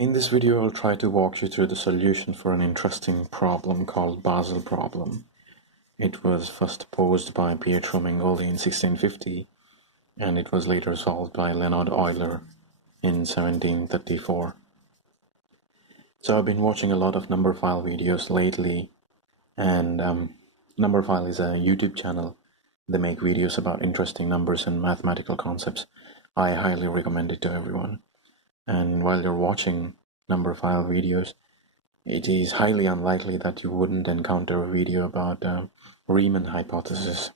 In this video, I'll try to walk you through the solution for an interesting problem called Basel Problem. It was first posed by Pietro Mengoli in 1650, and it was later solved by Leonhard Euler in 1734. So I've been watching a lot of Numberphile videos lately, and Numberphile is a YouTube channel. They make videos about interesting numbers and mathematical concepts. I highly recommend it to everyone. And while you're watching Numberphile videos, it is highly unlikely that you wouldn't encounter a video about Riemann hypothesis,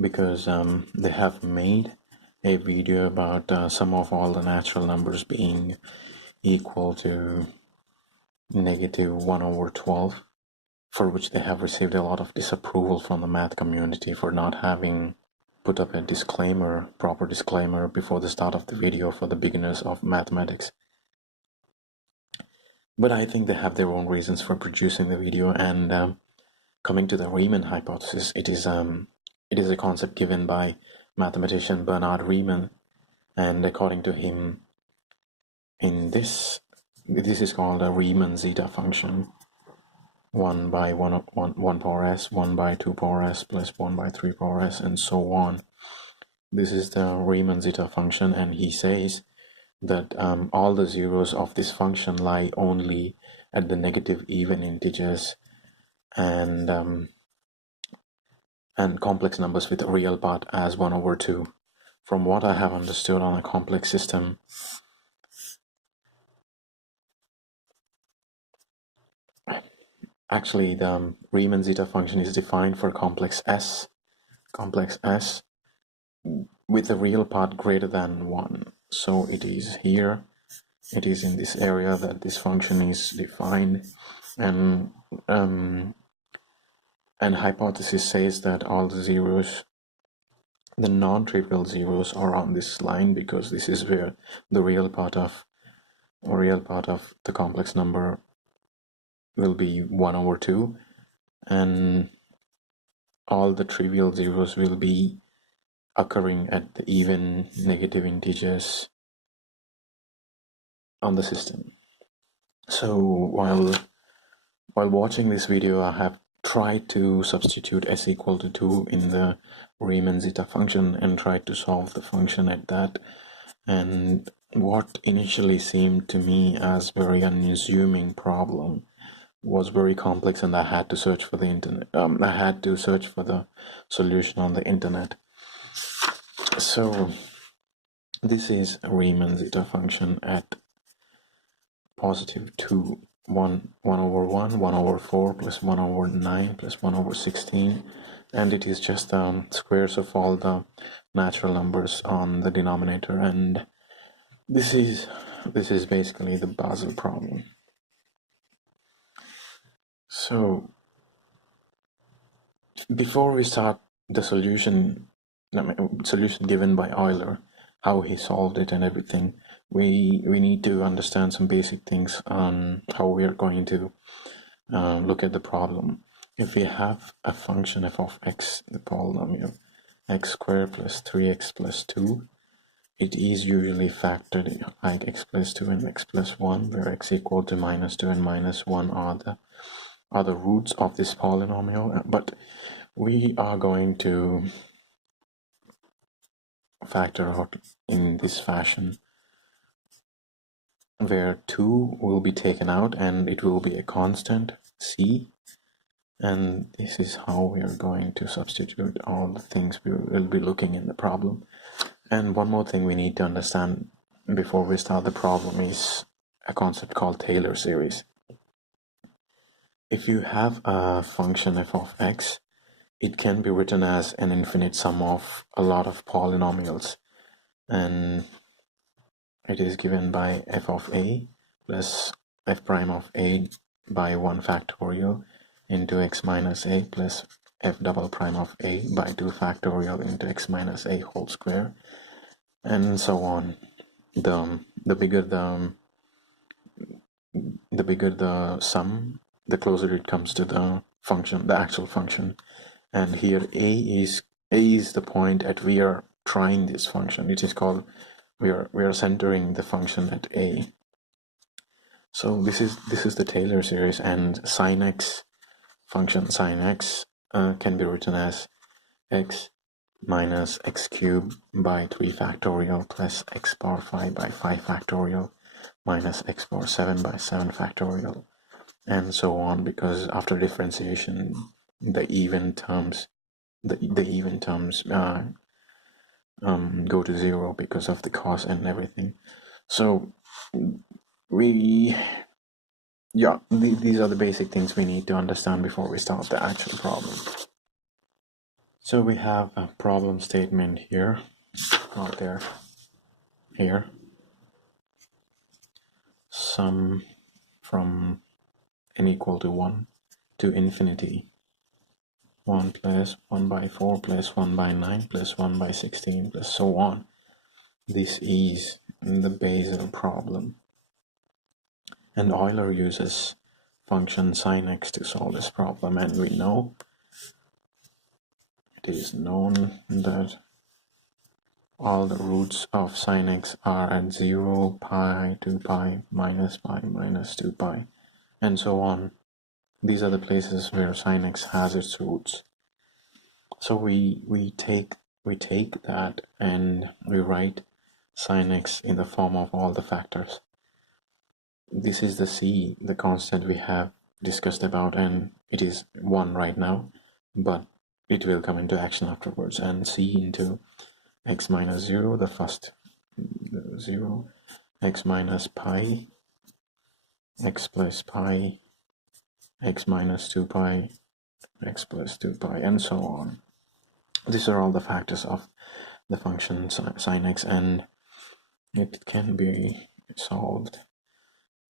because they have made a video about sum of all the natural numbers being equal to -1/12, for which they have received a lot of disapproval from the math community for not having put up a proper disclaimer before the start of the video for the beginners of mathematics. But I think they have their own reasons for producing the video. And coming to the Riemann hypothesis, it is a concept given by mathematician Bernard Riemann, and according to him, this is called a Riemann zeta function, 1 by 1 power s, 1 by 2 power s, plus 1 by 3 power s, and so on. This is the Riemann zeta function, and he says that all the zeros of this function lie only at the negative even integers and complex numbers with a real part as 1/2. From what I have understood on a complex system, actually the Riemann zeta function is defined for complex S with a real part greater than 1. So it is here, it is in this area that this function is defined, and hypothesis says that all the zeros, the non-trivial zeros, are on this line, because this is where the real part of the complex number will be 1/2, and all the trivial zeros will be occurring at the even negative integers on the system. So while watching this video, I have tried to substitute s equal to 2 in the Riemann zeta function and tried to solve the function at that. And what initially seemed to me as very unassuming problem was very complex, and I had to search for the internet. I had to search for the solution on the internet. So this is a Riemann zeta function at +2, 1/1, 1/4, plus 1/9, plus 1/16, and it is just squares of all the natural numbers on the denominator. And this is basically the Basel problem. So before we start the solution given by Euler, how he solved it and everything, we need to understand some basic things on how we are going to look at the problem. If we have a function f of x, the polynomial x squared plus 3x plus 2, it is usually factored like x plus 2 and x plus 1, where x equal to -2 and -1 are the roots of this polynomial. But we are going to factor out in this fashion, where 2 will be taken out and it will be a constant c, and this is how we are going to substitute all the things we will be looking in the problem. And one more thing we need to understand before we start the problem is a concept called Taylor series. If you have a function f of x, it can be written as an infinite sum of a lot of polynomials, and it is given by f of a plus f prime of a by 1 factorial into x minus a plus f double prime of a by 2 factorial into x minus a whole square, and so on. The bigger the sum, the closer it comes to the function, the actual function. And here a is the point at we are trying this function. It is called, we are centering the function at a. So this is the Taylor series, and sin x, function sin x can be written as x minus x cubed by 3 factorial plus x power 5 by 5 factorial minus x power 7 by 7 factorial, and so on, because after differentiation the even terms go to 0 because of the cos and everything. So these are the basic things we need to understand before we start the actual problem. So we have a problem statement here, out there, here. Sum from n equal to 1 to infinity. 1 plus 1 by 4 plus 1 by 9 plus 1 by 16 plus so on. This is the Basel problem. And Euler uses function sin x to solve this problem, and we know, it is known that all the roots of sin x are at 0, pi, 2 pi, minus 2 pi, and so on. These are the places where sin x has its roots. So we take that and we write sin x in the form of all the factors. This is the c, the constant we have discussed about, and it is 1 right now, but it will come into action afterwards. And c into x minus 0, the first 0, x minus pi, x plus pi, x minus 2 pi, x plus 2 pi, and so on. These are all the factors of the function sin x, and it can be solved.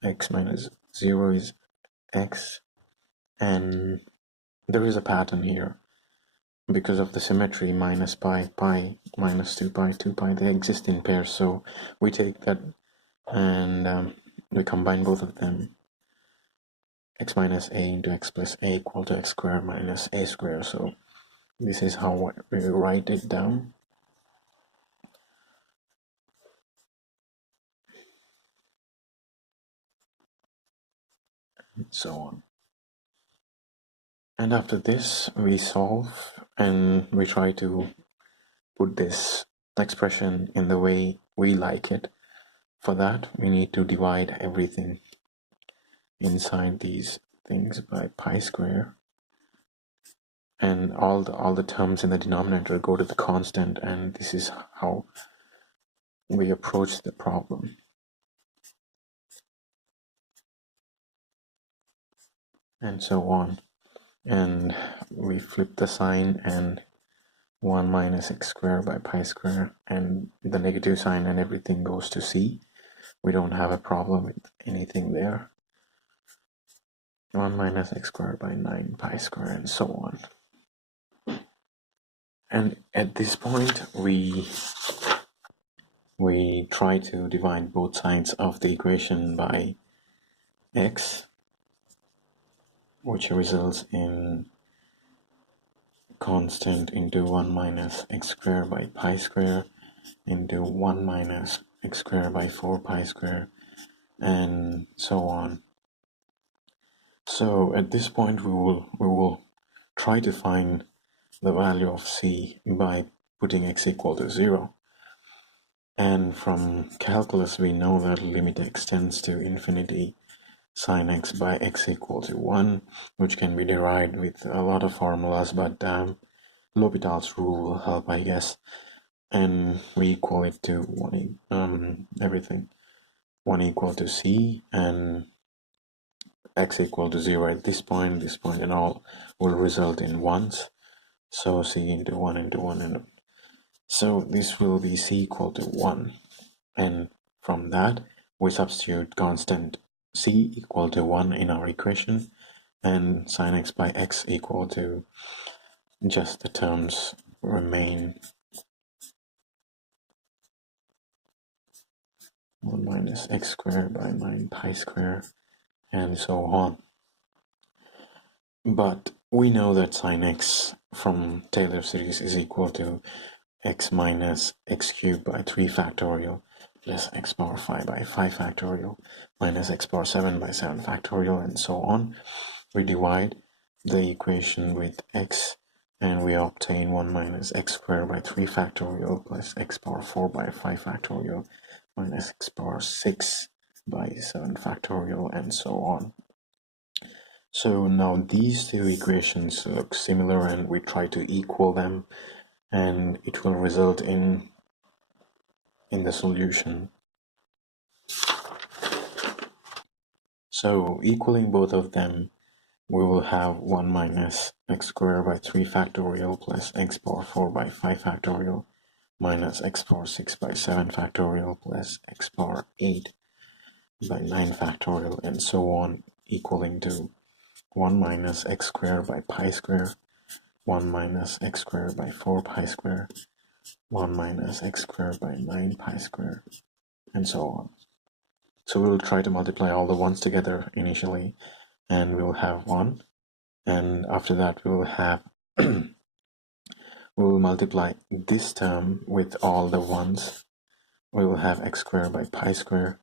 X minus 0 is x, and there is a pattern here because of the symmetry. Minus pi, pi, minus 2 pi, 2 pi, they exist in pairs, so we take that and we combine both of them. X minus a into x plus a equal to x squared minus a squared. So this is how we write it down. And so on. And after this, we solve and we try to put this expression in the way we like it. For that, we need to divide everything inside these things by pi square, and all the terms in the denominator go to the constant, and this is how we approach the problem. And so on. And we flip the sign, and 1 minus x squared by pi square, and the negative sign and everything goes to c. We don't have a problem with anything there. 1 minus x squared by 9 pi square, and so on. And at this point, we try to divide both sides of the equation by x, which results in constant into 1 minus x squared by pi square into 1 minus x squared by 4 pi square, and so on. So at this point we will try to find the value of c by putting x equal to 0. And from calculus we know that limit x tends to infinity, sin x by x equal to 1, which can be derived with a lot of formulas, but L'Hopital's rule will help, I guess. And we equal it to 1, everything. 1 equal to c, and x equal to 0 at this point, and all will result in 1s. So c into 1 into 1, and so this will be c equal to 1. And from that, we substitute constant c equal to 1 in our equation, and sin x by x equal to just the terms remain. 1 minus x squared by 9 pi square, and so on. But we know that sin x from Taylor series is equal to x minus x cubed by 3 factorial plus x power 5 by 5 factorial minus x power 7 by 7 factorial, and so on. We divide the equation with x and we obtain 1 minus x squared by 3 factorial plus x power 4 by 5 factorial minus x power 6 by 7 factorial, and so on. So now these two equations look similar and we try to equal them, and it will result in the solution. So equaling both of them, we will have 1 minus x squared by 3 factorial plus x power 4 by 5 factorial minus x power 6 by 7 factorial plus x power 8 by 9 factorial, and so on, equaling to 1 minus x squared by pi squared, 1 minus x squared by 4 pi squared, 1 minus x squared by 9 pi squared, and so on. So we will try to multiply all the ones together initially, and we will have 1, and after that we will have we will multiply this term with all the ones. We will have x squared by pi squared,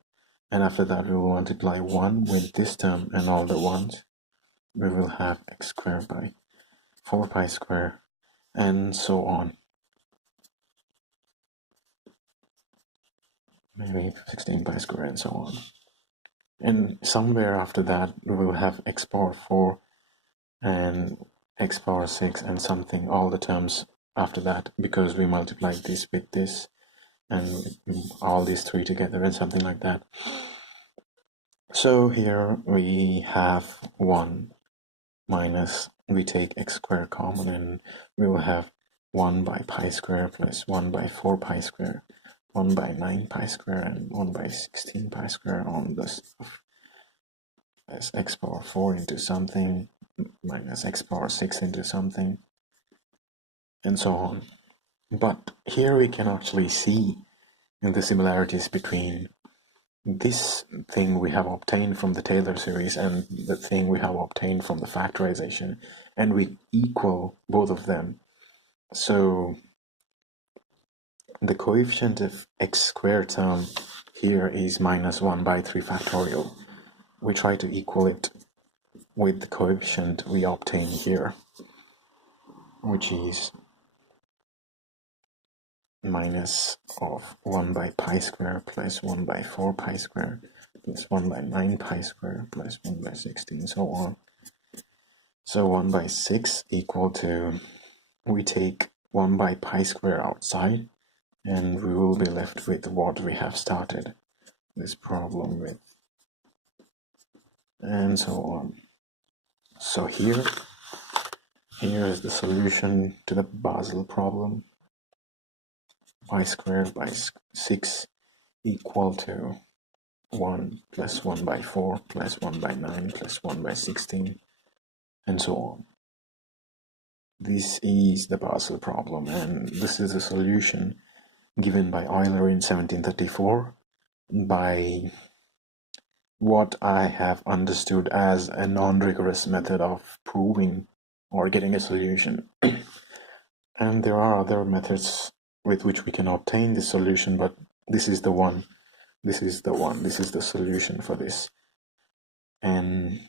and after that we will multiply 1 with this term and all the ones. We will have x squared by 4 pi squared, and so on. Maybe 16 pi squared, and so on. And somewhere after that we will have x power 4 and x power 6 and something, all the terms after that, because we multiplied this with this and all these three together and something like that. So here we have 1 minus, we take x squared common, and we will have 1 by pi squared plus 1 by 4 pi squared, 1 by 9 pi squared, and 1 by 16 pi squared on this stuff. As x power 4 into something minus x power 6 into something, and so on. But here we can actually see the similarities between this thing we have obtained from the Taylor series and the thing we have obtained from the factorization, and we equal both of them. So the coefficient of x squared term here is minus 1 by 3 factorial. We try to equal it with the coefficient we obtain here, which is minus of 1 by pi square plus 1 by 4 pi square plus 1 by 9 pi square plus 1 by 16, so on. So 1 by 6 equal to, we take 1 by pi square outside, and we will be left with what we have started this problem with, and so on. So here is the solution to the Basel problem. Pi squared by 6 equal to 1 plus 1 by 4 plus 1 by 9 plus 1 by 16, and so on. This is the Basel problem, and this is a solution given by Euler in 1734 by what I have understood as a non-rigorous method of proving or getting a solution. And there are other methods with which we can obtain this solution, but this is the one. This is the solution for this. And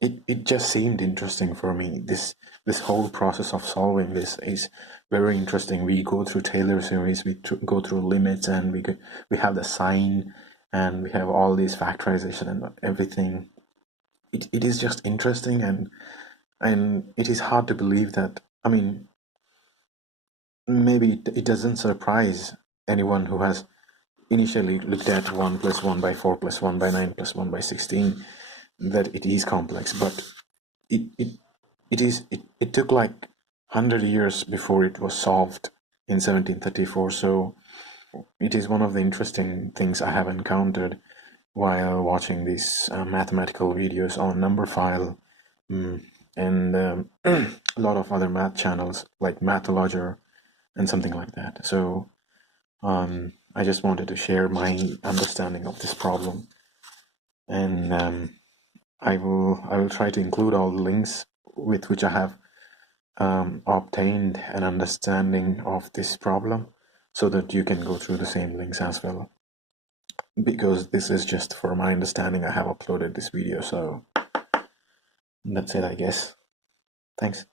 it just seemed interesting for me. This whole process of solving this is very interesting. We go through Taylor series, we go through limits, and we have the sign, and we have all these factorization and everything. It is just interesting, and it is hard to believe that, I mean, maybe it doesn't surprise anyone who has initially looked at 1 plus 1 by 4 plus 1 by 9 plus 1 by 16 that it is complex, but it took like 100 years before it was solved in 1734. So it is one of the interesting things I have encountered while watching these mathematical videos on Numberphile and a lot of other math channels like Mathologer and something like that. So I just wanted to share my understanding of this problem, and I will try to include all the links with which I have obtained an understanding of this problem, so that you can go through the same links as well. because this is just for my understanding. I have uploaded this video, so that's it, I guess. Thanks.